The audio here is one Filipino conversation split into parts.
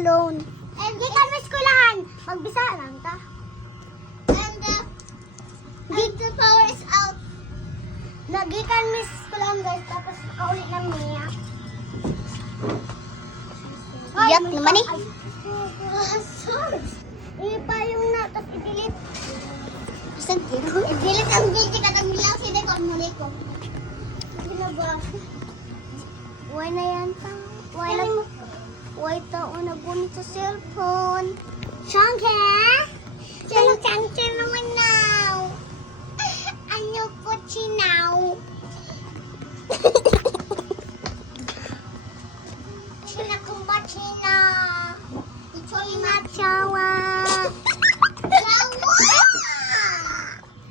alone. And di ka na eskulahan. Magbisa lang ta. And the power is out. Nagikan miss eskulahan guys. Tapos kaulit na niya. Yak naman eh. Ipa yung na. Tapos i-delete. Saan kiro? I-delete ang video ka. Nagmilang sila ko. Muli ko. Hindi na ba? Why na yan pa? Why tao nagunit sa cellphone? Changke? Changke naman now. Ano po chinaw? China kumba china. Ichoy machawa. Chawa!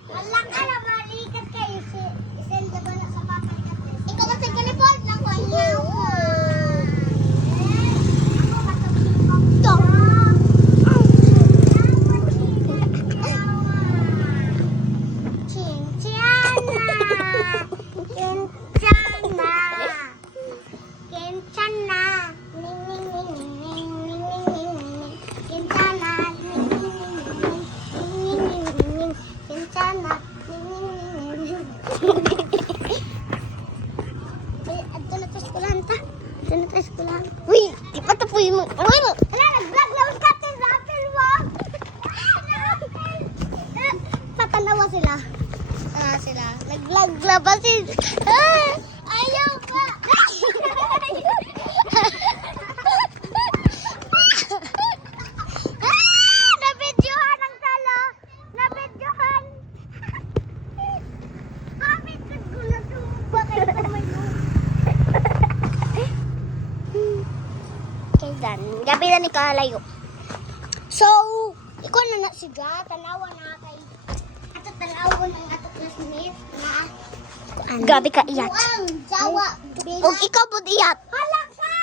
Wala ka na balikat kayo. Isend ka ba na sa papa ni Kates? Ikaw ba sa California lang ko? Uy, di pa tapoy mo. Uy! Ala, nag-vlog na ulit Captain Rapper mo! Tatanawa sila. Sila. Nag-vlog ba si... Ayaw pa! Nabidyohan ang salo! Nabidyohan! Kapit ka gulat yung bakit naman yung... Okay, dan. Gabi na ni Kalayo. So, ikaw na si Ja, tanawa na kay... Ato tanawa ng ato classmate na... Gabi ka iyat. Buang, Jawa, O ikaw po iyat. Hala ka!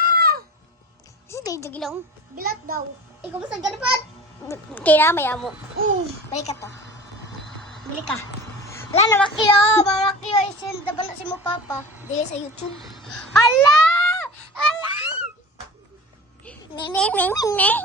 Kasi kayo jagilong. Bilat daw. Ikaw ba sa galipan? Kaya maya mo. Balik ka to. Bili ka. Wala na makiyo. Isend na ba na si mo papa? Dili sa YouTube. Hala! Hala! Ning, ning, ning, ning, ning.